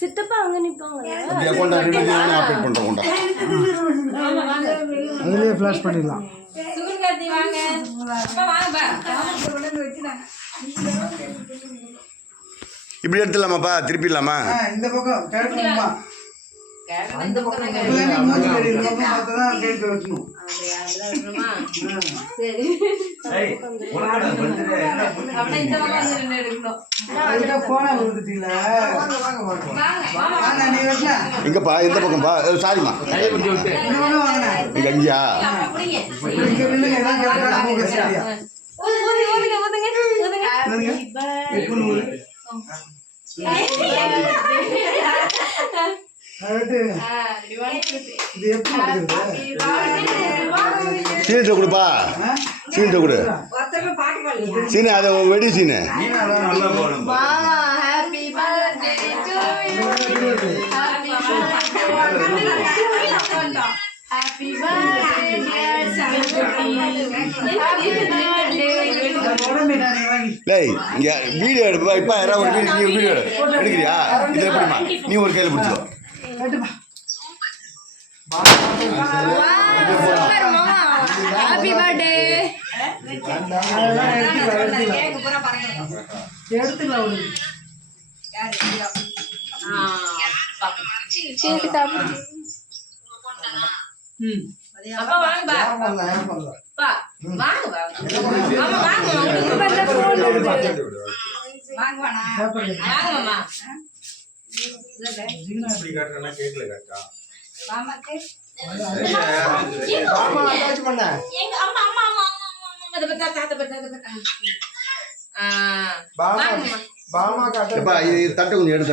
சித்தப்பா அங்க நிப்பாங்க. அப்படியே கொண்டா ரெடி பண்ணி ஆப்ரேட் பண்றோம் கொண்டா. அதுலயே ஃபிளாஷ் பண்ணிடலாம். சூர்கார்த்தி வாங்க. அப்பா வாங்க பா. இப்படி எடுத்துலாமாப்பா திருப்பிடலாமா? இந்த பக்கம் கேட்கணுமா? அந்த பக்கம் தான் வைக்கணும். சரி. அப்படியே இந்த பக்கம் வந்து நின்று எடுக்கணும். போனா வந்துட்டீங்களா? வாங்க நீ வெட்டா. எங்கப்பா எந்த பக்கம்ப்பா? சாரிம்மா. இந்த பக்கம் வாங்க. இங்க அங்கயா? அப்படியே. இங்க நில்லுங்க எல்லாம் கேட்கலாம் போக சரியா. சீனிட்ட கொடுப்பா. சீனிட்ட கொடு. சீனு அதை வெடி சீனு. இங்க வீடியோ எடுப்பா. இப்ப யாராவது ஒரு வீடியோ எடுக்கிறியா? இது எப்படிமா? நீ ஒரு கையில் பிடிச்சிக்கோ. Happy birthday. எடுத்துக்கலாம் ஒரு அப்பா வாங்க பா. பா வாங்க பா. மாமா வாங்க. வாங்க வாடா. வாங்க மாமா. இப்படி காட்டறனா கேக்கல காட்டா. மாமாக்கு பாமா அட்டாச் பண்ண. எங்க அம்மா அம்மா அம்மா அம்மா அத பத்தா தாத்த பத்தா பாமா காட்ட. தட்டை கொஞ்சம் எடுத்து